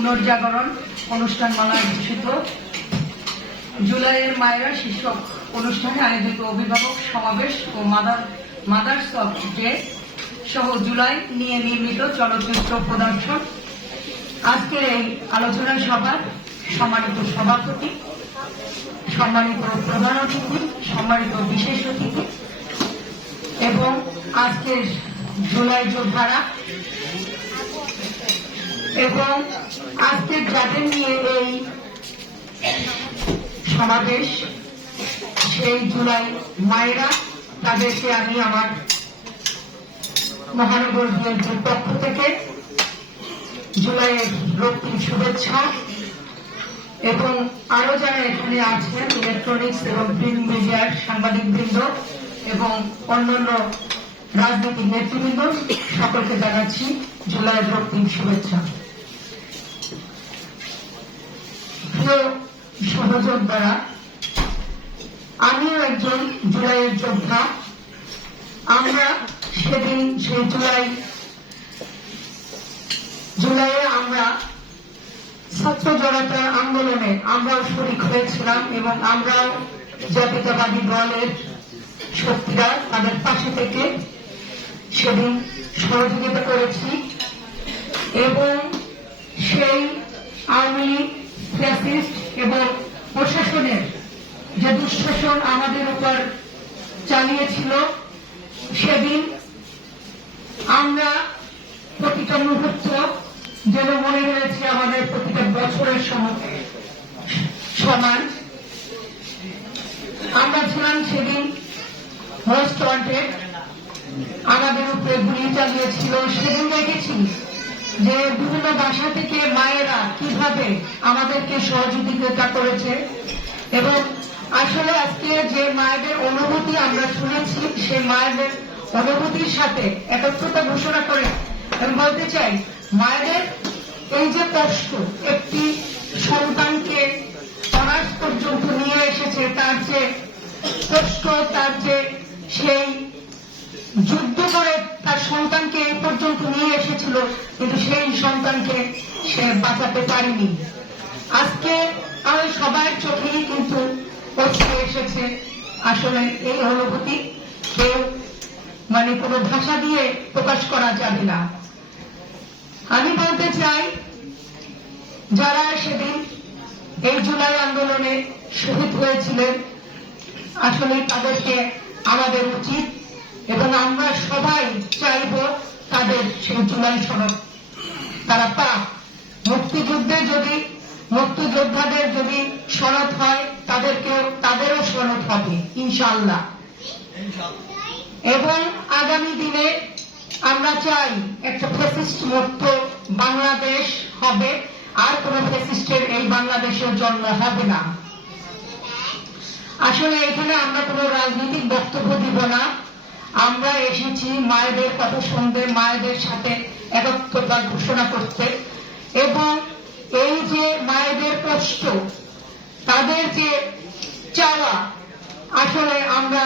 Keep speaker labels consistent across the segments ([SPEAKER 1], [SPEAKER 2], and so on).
[SPEAKER 1] পুনর্জাগরণ অনুষ্ঠান মালায় ঘোষিত জুলাইয়ের মায়েরা শীর্ষক অনুষ্ঠানে আয়োজিত অভিভাবক সমাবেশ ও মাদার, মাদার্স অফ ডে সহ জুলাই নিয়ে নির্মিত চলচ্চিত্র প্রদর্শন। আজকের এই আলোচনা সভার সম্মানিত সভাপতি, সম্মানিত প্রধান অতিথি, সম্মানিত বিশেষ অতিথি এবং আজকের জুলাই যোদ্ধারা এবং আজকের যাদের নিয়ে এই সমাবেশ, সেই জুলাই মায়েরা, তাদেরকে আমি আমার মহানগর বিএনপির পক্ষ থেকে জুলাইয়ের রক্তিম শুভেচ্ছা এবং আরও যারা এখানে আছেন ইলেকট্রনিক্স এবং প্রিন্ট মিডিয়ার সাংবাদিকবৃন্দ এবং অন্যান্য রাজনৈতিক নেতৃবৃন্দ, সকলকে জানাচ্ছি জুলাইয়ের রক্তিম শুভেচ্ছা। সহযোদ্ধারা আমিও একজন জুলাইয়ের যোদ্ধা। আমরা সেদিন সেই জুলাই জুলাইয়ে আমরা ছাত্র জনতার আন্দোলনে আমরাও শরিক হয়েছিলাম এবং আমরাও জাতীয়তাবাদী দলের শক্তিরা তাদের পাশে থেকে সেদিন সহযোগিতা করেছি এবং সেই আওয়ামী লীগ ফ্যাসিস্ট এবং প্রশাসনের যে দুঃশাসন আমাদের উপর চালিয়েছিল, সেদিন আমরা প্রতিটা মুহূর্ত যেন মনে রয়েছে আমাদের প্রতিটা বছরের সম- সমান। আমরা ছিলাম সেদিন মোস্ট ওয়ান্টেড আমাদের উপরে গুলি চালিয়েছিল, সেদিন দেখেছি যে বিভিন্ন বাসা থেকে মায়েরা কীভাবে আমাদেরকে সহযোগিতা করেছে। এবং আসলে আজকে যে মায়েদের অনুভূতি আমরা শুনেছি, সেই মায়েদের অনুভূতির সাথে একত্রতা ঘোষণা করে আমি বলতে চাই, মায়েদের এই যে কষ্ট, একটি সন্তানকে অনার্স পর্যন্ত নিয়ে এসেছে, তার যে কষ্ট, তার যে সেই যুদ্ধ করে তার সন্তানকে এই পর্যন্ত নিয়ে এসেছিল সেই সন্তানকে সে বাঁচাতে পারেনি। আজকে আমাদের সবার চোখেই কিন্তু অশ্রু এসেছে, আসলে এই অনুভূতি কেউ মানে কোনো ভাষা দিয়ে প্রকাশ করা যাবে না। আমি বলতে চাই, যারা সেদিন এই জুলাই আন্দোলনে শহীদ হয়েছিলেন, আসলে তাদেরকে আমাদের উচিত এবং আমরা সবাই চাইব তাদের সেই জুলাই সনদ তারা পাক মুক্তিযুদ্ধে যদি মুক্তিযোদ্ধাদের যদি সনদ হয় তাদেরকে তাদেরও সনদ হবে ইনশাল্লাহ এবং আগামী দিনে আমরা চাই একটা ফেসিস্ট মুক্ত বাংলাদেশ হবে আর কোন ফেসিস্টের এই বাংলাদেশের জন্ম হবে না। আসলে এখানে আমরা কোনো রাজনৈতিক বক্তব্য দিব না। আমরা এসেছি মায়েদের কথা শুনতে মায়েদের সাথে একত্রতা ঘোষণা করতে এবং এই যে মায়েদের কষ্ট, তাদের যে চাওয়া, আসলে আমরা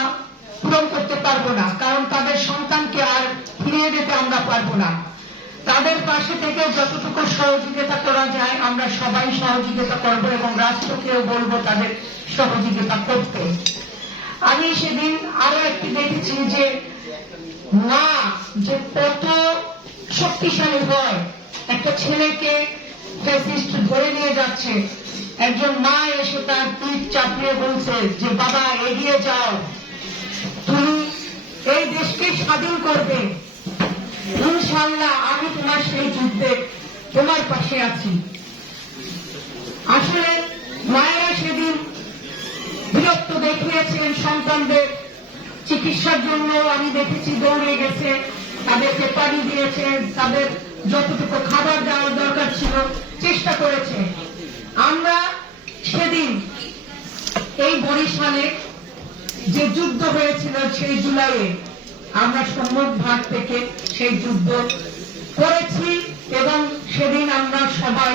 [SPEAKER 1] পূরণ করতে পারব না, কারণ তাদের সন্তানকে আর ফিরিয়ে দিতে আমরা পারব না। তাদের পাশে থেকে যতটুকু সহযোগিতা করা যায়, আমরা সবাই সহযোগিতা করব এবং রাষ্ট্রকেও বলব তাদের সহযোগিতা করতে। আমি সেদিন আরও একটি দেখেছি যে মা যে কত শক্তিশালী হয়। একটা ছেলেকে ফ্যাসিস্ট ধরে নিয়ে যাচ্ছে। একজন মা এসে তার পিঠ চাপিয়ে বলছে যে, বাবা, এগিয়ে যাও। তুমি এই দেশকে স্বাধীন করবে। ইনশাল্লাহ আমি তোমার সেই যুদ্ধে তোমার পাশে আছি। আসলে মায়েরা সেদিন বিরক্ত দেখিয়েছিলেন সন্তানদের। চিকিৎসার জন্য আমি দেখেছি দৌড়ে গেছে। তাদেরকে পানি দিয়েছে তাদের যতটুকু খাবার দেওয়ার দরকার ছিল, চেষ্টা করেছে। আমরা সেদিন এই বরিশালে যে যুদ্ধ হয়েছিল সেই জুলাইয়ে, আমরা সম্মুখ ভাগ থেকে সেই যুদ্ধ করেছি এবং সেদিন আমরা সবাই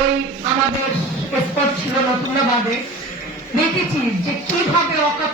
[SPEAKER 1] ওই আমাদের স্পট ছিল নতুনাবাদে দেখেছি যে কীভাবে অকাত